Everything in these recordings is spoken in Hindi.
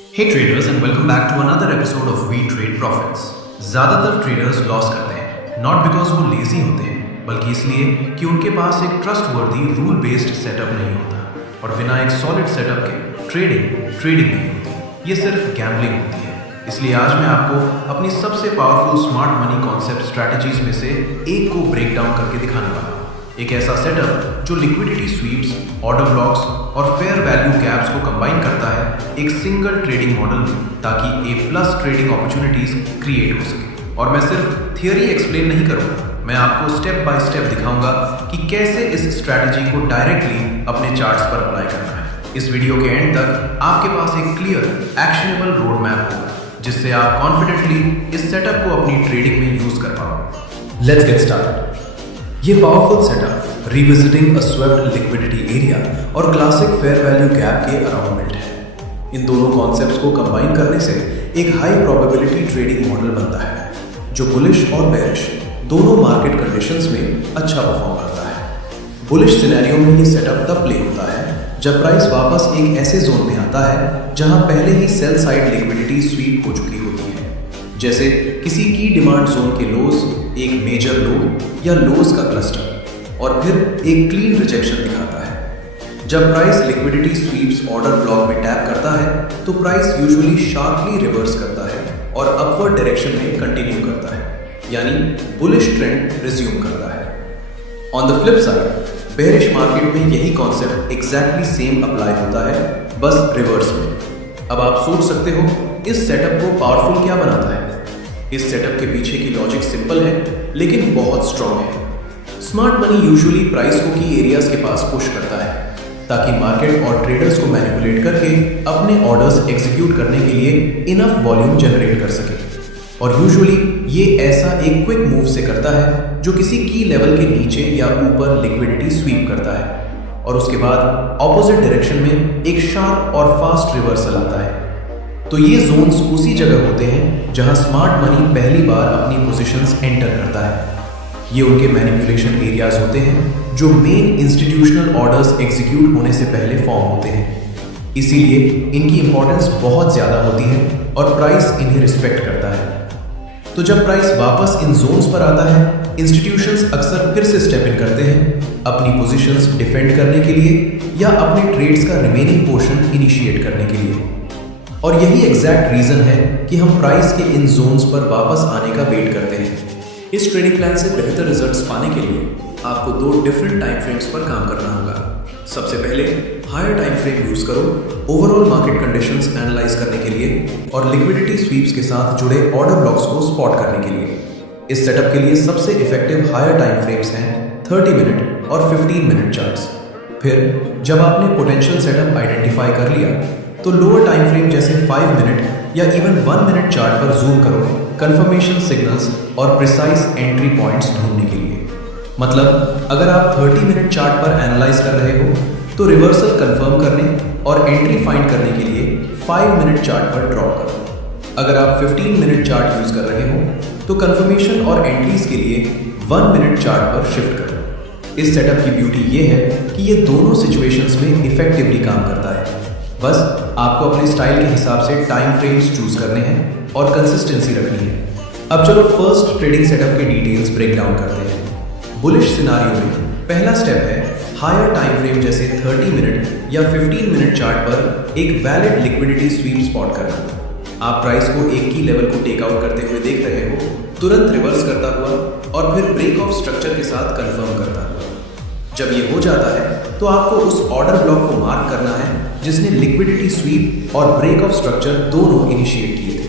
Hey traders and welcome back to another episode of We Trade Profits। ज्यादातर ट्रेडर्स लॉस करते हैं नॉट बिकॉज वो लेजी होते हैं बल्कि इसलिए कि उनके पास एक ट्रस्टवर्दी रूल बेस्ड सेटअप नहीं होता और बिना एक सॉलिड सेटअप के ट्रेडिंग नहीं होती, ये सिर्फ गैम्बलिंग होती है। इसलिए आज मैं आपको अपनी सबसे powerful smart money concept strategies में से एक को ब्रेक डाउन करके दिखाने वाला हूँ। एक ऐसा सेटअप जो लिक्विडिटी स्वीप्स, ऑर्डर ब्लॉक्स और फेयर वैल्यू गैप्स को कंबाइन करता है एक सिंगल ट्रेडिंग मॉडल में, ताकि ए प्लस ट्रेडिंग अपॉर्चुनिटीज क्रिएट हो सके। और मैं सिर्फ थियरी एक्सप्लेन नहीं करूंगा, मैं आपको स्टेप बाय स्टेप दिखाऊंगा कि कैसे इस स्ट्रैटेजी को डायरेक्टली अपने चार्ट्स पर अप्लाई करना है। इस वीडियो के एंड तक आपके पास एक क्लियर एक्शनेबल रोड मैप होगा जिससे आप कॉन्फिडेंटली इस सेटअप को अपनी ट्रेडिंग में यूज कर पाओगे। Let's get started. ये पावरफुल सेटअप रिविजिटिंग अ स्वेप्ट लिक्विडिटी एरिया और क्लासिक फेयर वैल्यू गैप के अराउंड बिल्ट है। इन दोनों कॉन्सेप्ट्स को कंबाइन करने से एक हाई प्रोबेबिलिटी ट्रेडिंग मॉडल बनता है जो बुलिश और बेरिश दोनों मार्केट कंडीशंस में अच्छा परफॉर्म करता है। बुलिश सिनेरियो में ये सेटअप तब प्ले होता है जब प्राइस वापस एक ऐसे जोन में आता है जहां पहले ही सेल साइड लिक्विडिटी स्वीप हो चुकी होती है, जैसे किसी की डिमांड जोन के लोज, एक मेजर लो या लोज का क्लस्टर, और फिर एक क्लीन रिजेक्शन दिखाता है। जब price liquidity sweeps order block में टैप करता है तो प्राइस यूजुअली शार्पली रिवर्स करता है और अपवर्ड डायरेक्शन में कंटिन्यू करता है, यानी बुलिश ट्रेंड रिज्यूम करता है। On the flip side bearish market में यही कॉन्सेप्ट एग्जैक्टली सेम अप्लाई होता है, बस रिवर्स में। अब आप सोच सकते हो इस सेटअप को पावरफुल क्या बनाता है। इस सेटअप के पीछे की लॉजिक सिंपल है लेकिन बहुत स्ट्रॉन्ग है। स्मार्ट मनी यूजुअली प्राइस को की एरियाज के पास पुश करता है ताकि मार्केट और ट्रेडर्स को मैनिपुलेट करके अपने ऑर्डर्स एग्जीक्यूट करने के लिए इनफ वॉल्यूम जनरेट कर सके। और यूजुअली ये ऐसा एक क्विक मूव से करता है जो किसी की लेवल के नीचे या ऊपर लिक्विडिटी स्वीप करता है और उसके बाद ऑपोजिट डायरेक्शन में एक शार्प और फास्ट रिवर्सल आता है। तो ये जोन्स उसी जगह होते हैं जहां स्मार्ट मनी पहली बार अपनी पोजीशंस एंटर करता है। ये उनके मैनिपुलेशन एरियाज होते हैं जो मेन इंस्टीट्यूशनल ऑर्डर्स एग्जीक्यूट होने से पहले फॉर्म होते हैं। इसीलिए इनकी इंपॉर्टेंस बहुत ज़्यादा होती है और प्राइस इन्हें रिस्पेक्ट करता है। तो जब प्राइस वापस इन जोन्स पर आता है, इंस्टीट्यूशंस अक्सर फिर से स्टेप इन करते हैं अपनी पोजीशंस डिफेंड करने के लिए या अपने ट्रेड्स का रिमेनिंग पोर्शन इनिशिएट करने के लिए। और यही एग्जैक्ट रीजन है कि हम प्राइस के इन जोन्स पर वापस आने का वेट करते हैं। इस ट्रेडिंग प्लान से बेहतर रिजल्ट्स पाने के लिए आपको दो डिफरेंट टाइम फ्रेम्स पर काम करना होगा। सबसे पहले हायर टाइम फ्रेम यूज करो ओवरऑल मार्केट कंडीशंस एनालाइज करने के लिए और लिक्विडिटी स्वीप्स के साथ जुड़े ऑर्डर ब्लॉक्स को स्पॉट करने के लिए। इस सेटअप के लिए सबसे इफेक्टिव हायर टाइम फ्रेम्स हैं 30 मिनट और 15 मिनट चार्ट्स। फिर जब आपने पोटेंशियल सेटअप आइडेंटिफाई कर लिया तो लोअर टाइम फ्रेम जैसे 5 मिनट या इवन 1 मिनट चार्ट पर जूम करो कंफर्मेशन सिग्नल्स और प्रिसाइज एंट्री पॉइंट्स ढूंढने के लिए। मतलब अगर आप 30 मिनट चार्ट पर एनालाइज कर रहे हो तो रिवर्सल कंफर्म करने और एंट्री फाइंड करने के लिए 5 मिनट चार्ट पर ड्रॉप करो। अगर आप 15 मिनट चार्ट यूज कर रहे हो तो कंफर्मेशन और एंट्रीज के लिए 1 मिनट चार्ट पर शिफ्ट करो। इस सेटअप की ब्यूटी ये है कि ये दोनों सिचुएशंस में इफेक्टिवली काम करता है। बस आपको अपने स्टाइल के हिसाब से टाइम फ्रेम्स चूज करने हैं और कंसिस्टेंसी रखनी है। अब चलो फर्स्ट ट्रेडिंग सेटअप के डिटेल्स ब्रेक डाउन करते हैं। बुलिश सिनारियो में पहला स्टेप है हायर टाइम फ्रेम जैसे 30 मिनट या 15 मिनट चार्ट पर एक वैलिड लिक्विडिटी स्वीप स्पॉट करना। आप प्राइस को एक की लेवल को टेक आउट करते हुए देख रहे हो, तुरंत रिवर्स करता हुआ और फिर ब्रेक ऑफ स्ट्रक्चर के साथ कंफर्म करता हुआ। जब ये हो जाता है तो आपको उस ऑर्डर ब्लॉक को मार्क करना है जिसने लिक्विडिटी स्वीप और ब्रेक ऑफ स्ट्रक्चर दोनों इनिशिएट किए थे।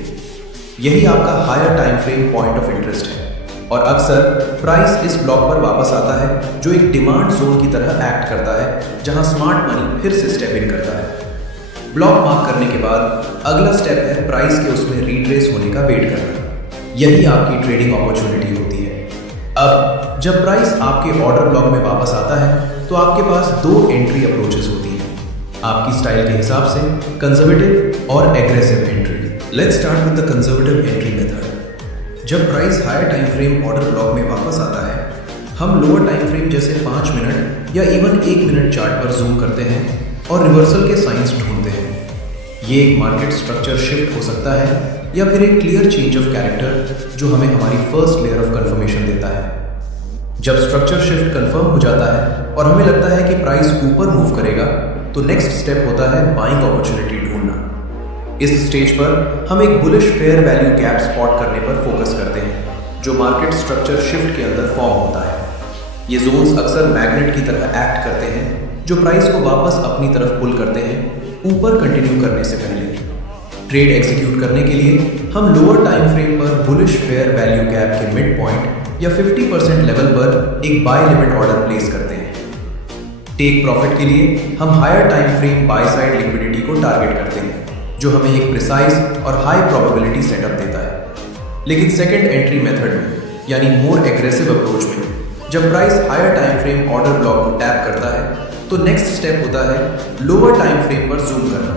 यही आपका higher time frame point of interest है और अक्सर प्राइस इस ब्लॉक पर वापस आता है जो एक डिमांड जोन की तरह एक्ट करता है जहां स्मार्ट मनी फिर से स्टेप इन करता है। ब्लॉक मार्क करने के बाद अगला स्टेप है प्राइस के उसमें रिट्रेस होने का वेट करना। यही आपकी ट्रेडिंग अपॉर्चुनिटी होती है। अब जब प्राइस आपके ऑर्डर ब्लॉक में वापस आता है तो आपके पास दो एंट्री अप्रोचेस होती हैं आपकी स्टाइल के हिसाब से, कंजर्वेटिव और aggressive entry. Let's start with the conservative entry method. जब price higher time frame order block में वापस आता है, हम लोअर टाइम फ्रेम जैसे 5 मिनट या इवन 1 मिनट चार्ट पर जूम करते हैं और रिवर्सल के साइंस ढूंढते हैं। ये एक मार्केट स्ट्रक्चर शिफ्ट हो सकता है या फिर एक क्लियर चेंज ऑफ कैरेक्टर जो हमें हमारी फर्स्ट लेयर ऑफ कंफर्मेशन देता है। जब स्ट्रक्चर शिफ्ट कंफर्म हो जाता है और हमें लगता है कि प्राइस ऊपर मूव करेगा, तो नेक्स्ट स्टेप होता है बाइंग अपॉर्चुनिटी ढूंढना। इस स्टेज पर हम एक bullish fair value gap spot करने पर फोकस करते हैं जो मार्केट स्ट्रक्चर शिफ्ट के अंदर फॉर्म होता है। ये जोन्स अक्सर मैग्नेट की तरह एक्ट करते हैं जो प्राइस को वापस अपनी तरफ पुल करते हैं ऊपर कंटिन्यू करने से पहले। ट्रेड एग्जीक्यूट करने के लिए हम लोअर टाइम फ्रेम पर बुलिश फेयर वैल्यू गैप के मिड पॉइंट या 50% लेवल पर एक बाय लिमिट ऑर्डर प्लेस करते हैं। टेक प्रॉफिट के लिए हम higher time frame buy side liquidity को टारगेट करते हैं जो हमें एक प्रिसाइज और हाई प्रोबेबिलिटी सेटअप देता है। लेकिन सेकंड एंट्री मेथड में यानी मोर एग्रेसिव अप्रोच में जब price higher time frame order block को टैप करता है तो नेक्स्ट स्टेप होता है लोअर टाइम फ्रेम पर जूम करना।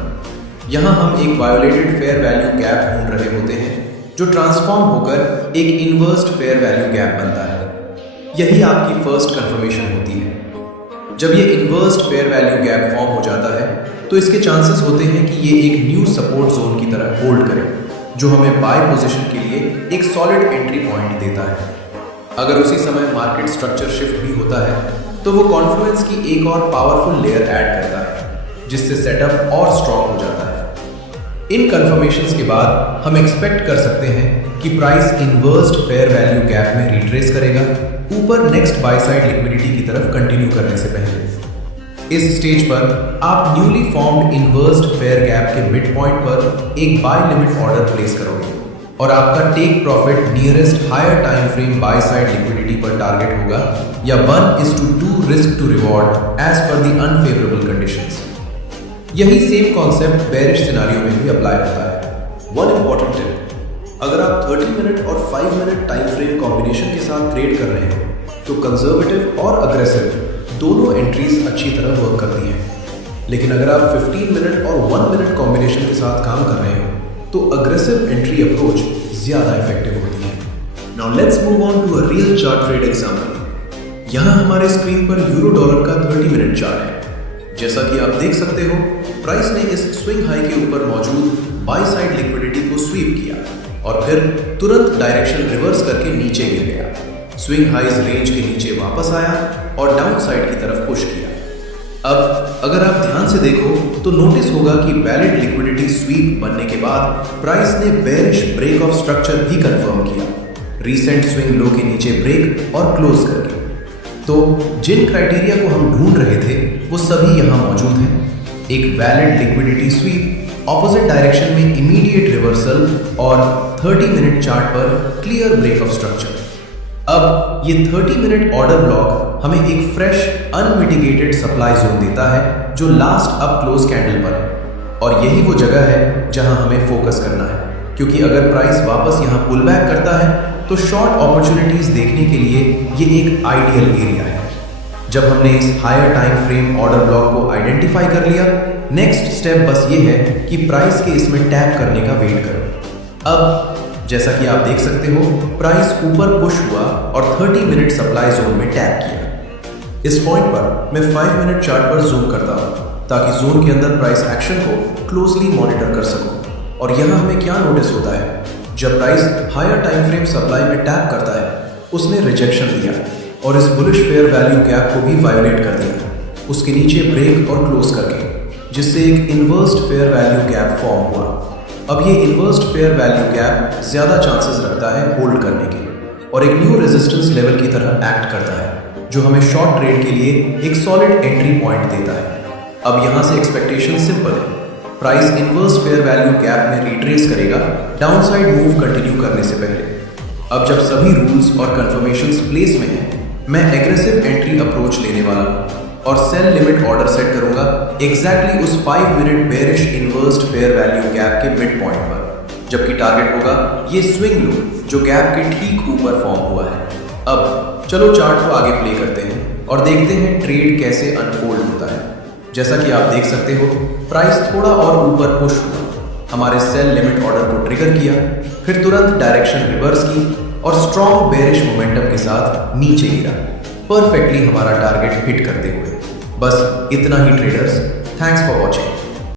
यहाँ हम एक वायोलेटेड फेयर वैल्यू गैप ढूंढ रहे होते हैं जो ट्रांसफॉर्म होकर एक इन्वर्स्ड फेयर वैल्यू गैप बनता है। यही आपकी फर्स्ट कंफर्मेशन होती है। जब ये इन्वर्स्ड फेयर वैल्यू गैप फॉर्म हो जाता है तो इसके चांसेस होते हैं कि ये एक न्यू सपोर्ट जोन की तरह होल्ड करे जो हमें बाय पोजीशन के लिए एक सॉलिड एंट्री पॉइंट देता है। अगर उसी समय मार्केट स्ट्रक्चर शिफ्ट भी होता है तो वो कॉन्फ्लुएंस की एक और पावरफुल लेयर ऐड करता है जिससे सेटअप और स्ट्रॉन्ग हो जाता है। इन कंफर्मेशंस के बाद हम एक्सपेक्ट कर सकते हैं कि प्राइस इन्वर्स्ड फेयर वैल्यू गैप में रिट्रेस करेगा ऊपर नेक्स्ट बाय साइड लिक्विडिटी की तरफ कंटिन्यू करने से पहले। इस स्टेज पर आप newly formed inversed fair gap के मिड पॉइंट पर एक बाय लिमिट ऑर्डर प्लेस करोगे और आपका take profit nearest higher time frame buy side liquidity पर टारगेट होगा या 1:2 risk to reward as per the unfavourable conditions. यही सेम कॉन्सेप्ट बेरिश सिनारियो में भी अप्लाई होता है। वन इंपॉर्टेंट टिप, अगर आप 30 मिनट और 5 मिनट टाइम फ्रेम कॉम्बिनेशन के साथ ट्रेड कर रहे हो तो कंजर्वेटिव और अग्रेसिव दोनों एंट्रीज अच्छी तरह वर्क करती हैं। लेकिन अगर आप 15 मिनट और 1 मिनट कॉम्बिनेशन के साथ काम कर रहे हो तो अग्रेसिव एंट्री अप्रोच ज्यादा इफेक्टिव होती है। Now let's move on to a real chart trade example. यहाँ हमारे स्क्रीन पर यूरो डॉलर का 30 मिनट चार्ट है। जैसा कि आप देख सकते हो, प्राइस ने इस स्विंग हाई के ऊपर मौजूद बाय साइड लिक्विडिटी को स्वीप किया और फिर तुरंत डायरेक्शन रिवर्स करके नीचे गिर गया। स्विंग हाइज रेंज के नीचे वापस आया और डाउन साइड की तरफ पुश किया। अब अगर आप ध्यान से देखो तो नोटिस होगा कि वैलिड लिक्विडिटी स्वीप बनने के बाद प्राइस ने बेरिश ब्रेक ऑफ स्ट्रक्चर भी कंफर्म किया, रीसेंट स्विंग लो के नीचे ब्रेक और क्लोज करके। तो जिन क्राइटेरिया को हम ढूंढ रहे थे वो सभी यहाँ मौजूद हैं। एक valid liquidity SVEEP, opposite direction में इमीडिएट रिवर्सल और 30 मिनट चार्ट पर क्लियर ब्रेक ऑफ स्ट्रक्चर। अब ये 30 मिनट ऑर्डर ब्लॉक हमें एक फ्रेश अनमिटिगेटेड सप्लाई जोन देता है जो लास्ट अप क्लोज कैंडल पर है और यही वो जगह है जहां हमें फोकस करना है, क्योंकि अगर प्राइस वापस यहां पुल बैक करता है तो शॉर्ट अपॉर्चुनिटीज देखने के लिए ये एक आइडियल एरिया है। जब हमने इस higher time frame order block को आइडेंटिफाई कर लिया, नेक्स्ट स्टेप बस ये है कि प्राइस के इसमें टैप करने का वेट करो। अब जैसा कि आप देख सकते हो, प्राइस ऊपर पुश हुआ और 30 मिनट सप्लाई जोन में टैप किया। इस पॉइंट पर मैं 5 मिनट चार्ट पर जूम करता हूं ताकि जोन के अंदर प्राइस एक्शन को क्लोजली मॉनिटर कर सकूं। और यहाँ हमें क्या नोटिस होता है, जब price higher time frame supply में टैप करता है उसने रिजेक्शन दिया और इस बुलिश फेयर वैल्यू गैप को भी वायोलेट कर दिया उसके नीचे ब्रेक और क्लोज करके, जिससे एक इन्वर्स्ड फेयर वैल्यू गैप फॉर्म हुआ। अब ये इन्वर्स्ड फेयर वैल्यू गैप ज्यादा चांसेस रखता है होल्ड करने के और एक न्यू रेजिस्टेंस लेवल की तरह एक्ट करता है जो हमें शॉर्ट ट्रेड के लिए एक सॉलिड एंट्री पॉइंट देता है। अब यहाँ से एक्सपेक्टेशन सिंपल है, price inverse fair value gap में रिट्रेस करेगा डाउनसाइड मूव कंटिन्यू करने से पहले। अब जब सभी रूल्स और कंफर्मेशंस प्लेस में हैं, मैं एग्रेसिव एंट्री अप्रोच लेने वाला हूँ और सेल लिमिट ऑर्डर सेट करूंगा एग्जैक्टली उस 5 minute bearish inversed fair value gap के मिड पॉइंट पर, जबकि टारगेट होगा ये स्विंग लो जो गैप के ठीक ऊपर फॉर्म हुआ है। अब चलो चार्ट को आगे प्ले करते हैं और देखते हैं ट्रेड कैसे अनफोल्ड होता है। जैसा कि आप देख सकते हो, प्राइस थोड़ा और ऊपर पुश हुआ, हमारे सेल लिमिट ऑर्डर को ट्रिगर किया, फिर तुरंत डायरेक्शन रिवर्स की और स्ट्रॉन्ग बेरिश मोमेंटम के साथ नीचे गिरा, परफेक्टली हमारा टारगेट हिट करते हुए। बस इतना ही ट्रेडर्स, थैंक्स फॉर वॉचिंग।